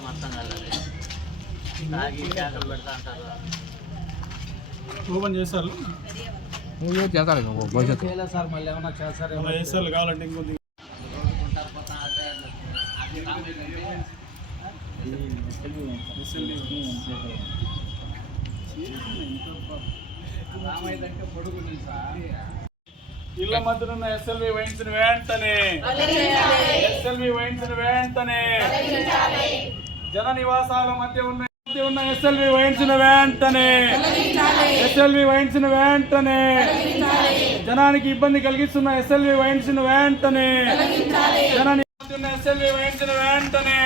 ఏం అర్థం కాలేదు. తాగి కేకలు పెడతా అంటారు. ఓపెన్ చేస్తారు నువ్వు సార్? మళ్ళీ ఏమన్నా చేస్తారేమో అలా చేస్తారు కావాలంటే ఇంకొద్ది. ఇళ్ళ మధ్యన ఉన్న ఎస్ఎల్వి వైన్స్ వెంటనే. ఎస్ఎల్వి వైన్స్ వెంటనే. జన నివాసాల మధ్య ఉన్న మధ్య ఉన్న ఎస్ఎల్వి వహించిన వెంటనే ఎస్ఎల్వి వహించిన వెంటనే జనానికి ఇబ్బంది కలిగిస్తున్న ఎస్ఎల్వి వహించిన వెంటనే జన ఎస్ఎల్వి వహించిన వెంటనే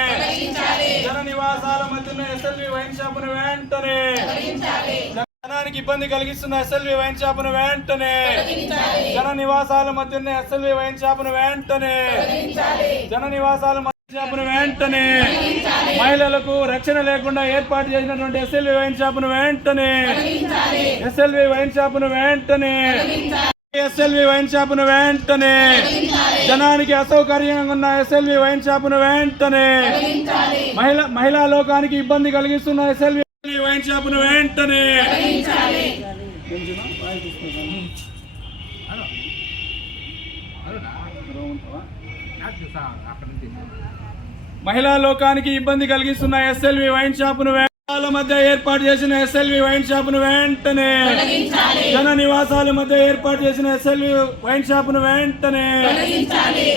జన నివాసాల మధ్య ఎస్ఎల్వి వైన్ షాపును వెంటనే జనానికి ఇబ్బంది కలిగిస్తున్న ఎస్ఎల్వి వైన్ షాపును వెంటనే జన నివాసాల మధ్య ఎస్ఎల్వి వైన్ షాపును వెంటనే జన నివాసాల షాపును వెంటనే మహిళలకు రక్షణ లేకుండా ఏర్పాటు చేసినటువంటి ఎస్ఎల్వి వైన్ షాపును వెంటనే ఎస్ఎల్వి వైన్ షాపును వెంటనే ఎస్ఎల్వి వైన్ షాపును వెంటనే జనానికి అసౌకర్యంగా ఉన్న ఎస్ఎల్వి వైన్ షాపును వెంటనే మహిళ మహిళా లోకానికి ఇబ్బంది కలిగిస్తున్న ఎస్ఎల్వి వైన్ షాపును వెంటనే మహిళా లోకానికి ఇబ్బంది కలిగిస్తున్న ఎస్ఎల్వి వైన్ షాపును వేల మధ్య ఏర్పాటు చేసిన ఎస్ఎల్వి వైన్ షాపును వెంటనే జన నివాసాల మధ్య ఏర్పాటు చేసిన ఎస్ఎల్వి వైన్ షాపును వెంటనే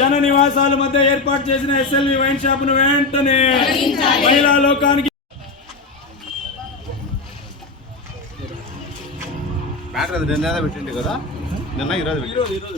జన నివాసాల మధ్య ఏర్పాటు చేసిన ఎస్ఎల్వి వైన్ షాపును వెంటనే మహిళా లోకానికి బ్యాటరీ అది నిన్న పెట్టింది కదా? నిన్న ఈరోజు ఈరోజు